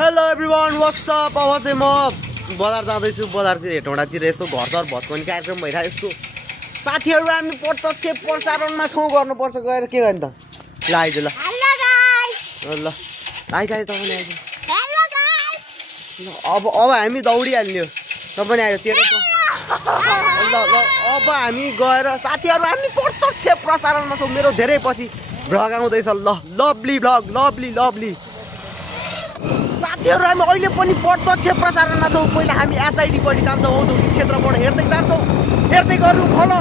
Hello everyone what's up. अब चाहिँ म बजार जाँदैछु। बजारतिर हेटौँडातिर यस्तो घरसर भत्काउने कार्यक्रम भइरहेको यस्तो साथीहरू हामी प्रत्यक्ष प्रसारणमा छौँ गर्नुपर्छ गएर के गर्ने त। ल आइज ल ल आइज आइज तपाईँ आइज। अब हामी दौडिहाल्ने हो। तपाईँ आयो तेरो ल ल अब हामी गएर साथीहरू हामी प्रत्यक्ष प्रसारणमा छौँ। मेरो धेरै पछि भ्लग आउँदैछ। ल लभली भ्लग लभली लभली साथीहरू हामी अहिले पनि प्रत्यक्ष प्रसारणमा छौँ। पहिला हामी एसआइडी पनि जान्छौँ औद्योगिक क्षेत्रबाट हेर्दै जान्छौँ। हेर्दै गर्नु फलो।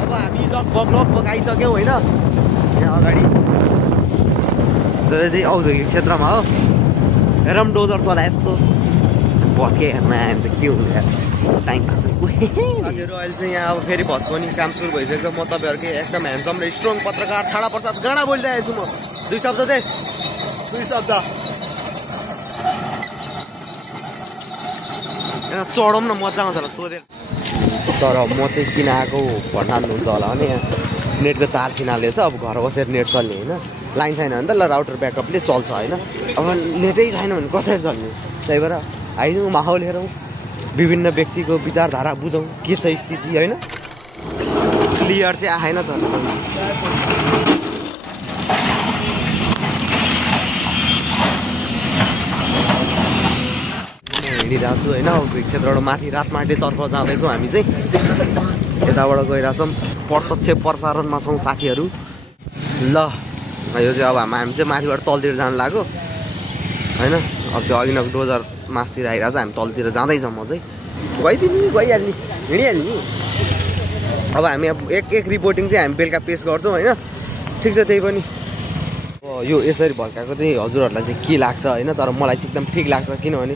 अब हामी लगभग आइसक्यौँ होइन। यहाँ अगाडि चाहिँ औद्योगिक क्षेत्रमा हो। हेरौँ डोजर चला यस्तो भत्के हेर्न आयो भने त के हुन्छ यार टाइम पास यस्तो। हजुर अहिले चाहिँ यहाँ अब फेरि भत्काउने काम सुरु भइसकेको छ। म तपाईँहरूकै एकदम ह्यान्डसम र स्ट्रङ पत्रकार छाडा प्रसाद गाडा बोलिरहेको छु। म दुई शब्द यहाँ चढौँ न मजा आउँछ होला सोधेर। तर म चाहिँ किन आएको भन्न हाल्नुहुन्छ होला भने यहाँ नेटको तार छिनालेछ। अब घर बसेर नेट चल्ने होइन। लाइन छैन भने त ल राउटर ब्याकअपले चल्छ होइन। अब नेटै छैन भने कसरी चल्ने। त्यही भएर आइजौँ माहौल हेरौँ विभिन्न व्यक्तिको विचारधारा बुझौँ के छ स्थिति होइन। क्लियर चाहिँ आएन त हिँडिरहेको छु होइन। औद्योगिक क्षेत्रबाट माथि रातमाटेतर्फ जाँदैछौँ हामी चाहिँ। यताबाट गइरहेछौँ प्रत्यक्ष प्रसारणमा छौँ साथीहरू। ल यो चाहिँ अब हामी चाहिँ माथिबाट तलतिर जानु लाग्यो होइन। अब त्यो अघि नको डोजर मासतिर आइरहेको छ। हामी तलतिर जाँदैछौँ। म चाहिँ गइहाल्ने हिँडिहाल्ने। अब हामी अब एक रिपोर्टिङ चाहिँ हामी बेलुका पेस गर्छौँ होइन। ठिक छ त्यही पनि। अब यो यसरी भत्काएको चाहिँ हजुरहरूलाई चाहिँ के लाग्छ होइन। तर मलाई चाहिँ एकदम ठिक लाग्छ किनभने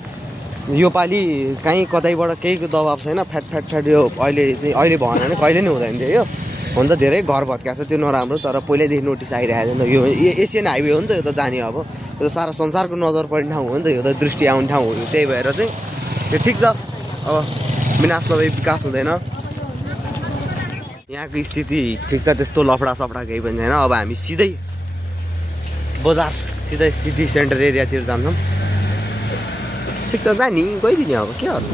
योपालि कहीँ कतैबाट केहीको दबाब छैन। फ्याट यो अहिले भएन भने कहिले नै हुँदैन थियो। यो हुन त धेरै घर भत्काएको छ त्यो नराम्रो। तर पहिल्यैदेखि नोटिस आइरहेको छ। यो एसियन हाइवे हो नि त यो त जाने। अब यो सारा संसारको नजर पर्ने ठाउँ हो नि त। यो त दृष्टि आउने ठाउँ हो। त्यही भएर चाहिँ त्यो ठिक छ। अब विनाश नभए विकास हुँदैन। यहाँको स्थिति ठिक छ। त्यस्तो लफडा सफडा केही पनि छैन। अब हामी सिधै बजार सिधै सिटी सेन्टर एरियातिर जान्छौँ। ठिक छ जाने गइदिने अब के गर्नु।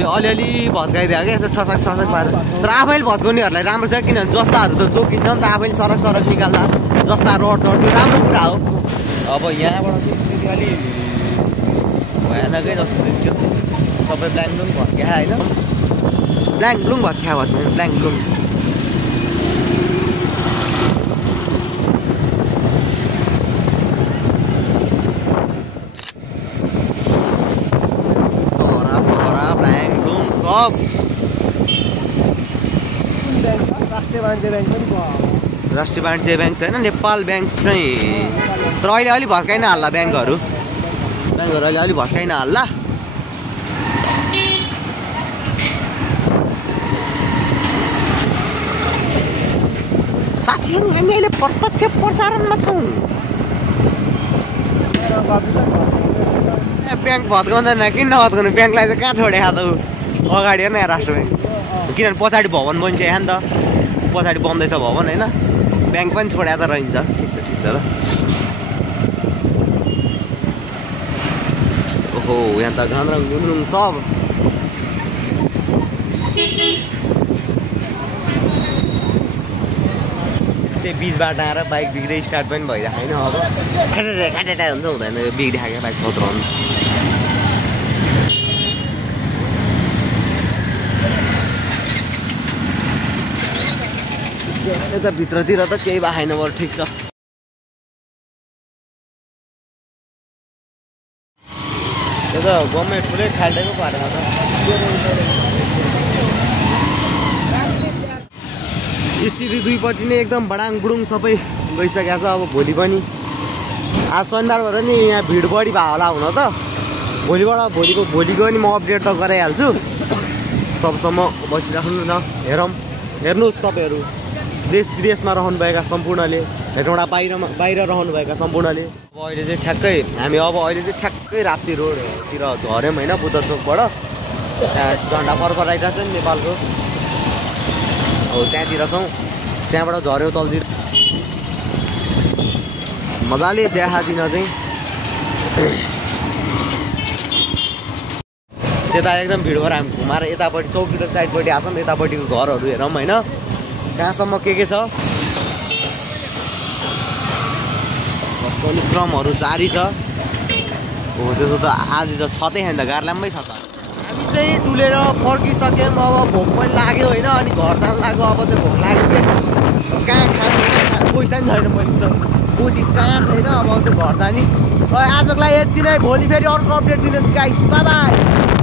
यो अलिअलि भत्काइदियो क्या यस्तो ठसक पारेर। तर आफैले भत्काउनेहरूलाई राम्रो छ किनभने जस्ताहरू त जोकिन्छ नि त। आफैले सरक निकाल्दा जस्ता रड त्यो राम्रो कुरा हो। अब यहाँबाट चाहिँ स्थिति अलि भयानकै जस्तो देखियो। सबै ब्ल्याङब्लुङ भत्क्या होइन। ब्ल्याङब्लुङ भत्क्या ब्ल्याङब्लुङ। सब राष्ट्रिय वाणिज्य ब्याङ्क त होइन नेपाल ब्याङ्क चाहिँ। तर अहिले अलि भत्काइन हाल्ला ब्याङ्कहरू अहिले अलि भत्काइन हाल्ला। साथीहरू हामी अहिले प्रत्यक्ष प्रसारणमा छौँ। ब्याङ्क भत्काउँदैन किन नभत्काउनु। ब्याङ्कलाई चाहिँ कहाँ छोडे त अगाडि हेर्न यहाँ राष्ट्र ब्याङ्क। किनभने पछाडि भवन बनिसक्यो नि त। पछाडि बन्दैछ भवन होइन। ब्याङ्क पनि छोड्या त रहन्छ। ठिक छ ल। ओहो यहाँ त घान्द्रङ घुम्रुङ सब। त्यही बिचबाट आएर बाइक बिग्दै स्टार्ट पनि भइरहेको होइन। अब खाटा हुन्छ हुँदैन यो बिग्रिहाल्यो बाइक चलाउनु। यता भित्रतिर त केही भएन बरु ठिक छ। यो त गभर्मेन्ट ठुलै खाल्टेको पारेको त। स्थिति दुईपट्टि नै एकदम बडाङ बुडुङ सबै गइसकेको छ। अब भोलि पनि आज शनिबार भएर नि यहाँ भिड बढी भयो होला हुन त। भोलिको नि म अपडेट त गराइहाल्छु। तबसम्म बसिराख्नु न। हेरौँ हेर्नुहोस् तपाईँहरू देश विदेशमा रहनुभएका सम्पूर्णले हेटौँडा बाहिर रहनुभएका सम्पूर्णले अब अहिले चाहिँ ठ्याक्कै हामी अहिले चाहिँ ठ्याक्कै राप्ती रोडतिर झऱ्यौँ होइन बुद्ध चोकबाट त्यहाँ झन्डा फर्फराइरहेको छ नि नेपालको हो त्यहाँतिर छौँ त्यहाँबाट झऱ्यौँ तलतिर मजाले देखादिन चाहिँ त्यता एकदम भिड भएर हामी घुमाएर यतापट्टि चौकीको साइडपट्टि आछौँ यतापट्टिको घरहरू हेरौँ होइन कहाँसम्म के छ क्रमहरू सारी छ हो त्यो त आधी त छतै छैन त गार्लामै छ त हामी चाहिँ डुलेर फर्किसक्यौँ अब भोक पनि लाग्यो होइन अनि घर जान लाग्यो अब चाहिँ भोक लाग्यो कि कहाँ खानु पैसा नि छैन मैले त पुँजी टाँट होइन अब चाहिँ घर जाने आजको लागि यति नै भोलि फेरि अर्को अपडेट दिनुहोस् गाइस बाइ बाइ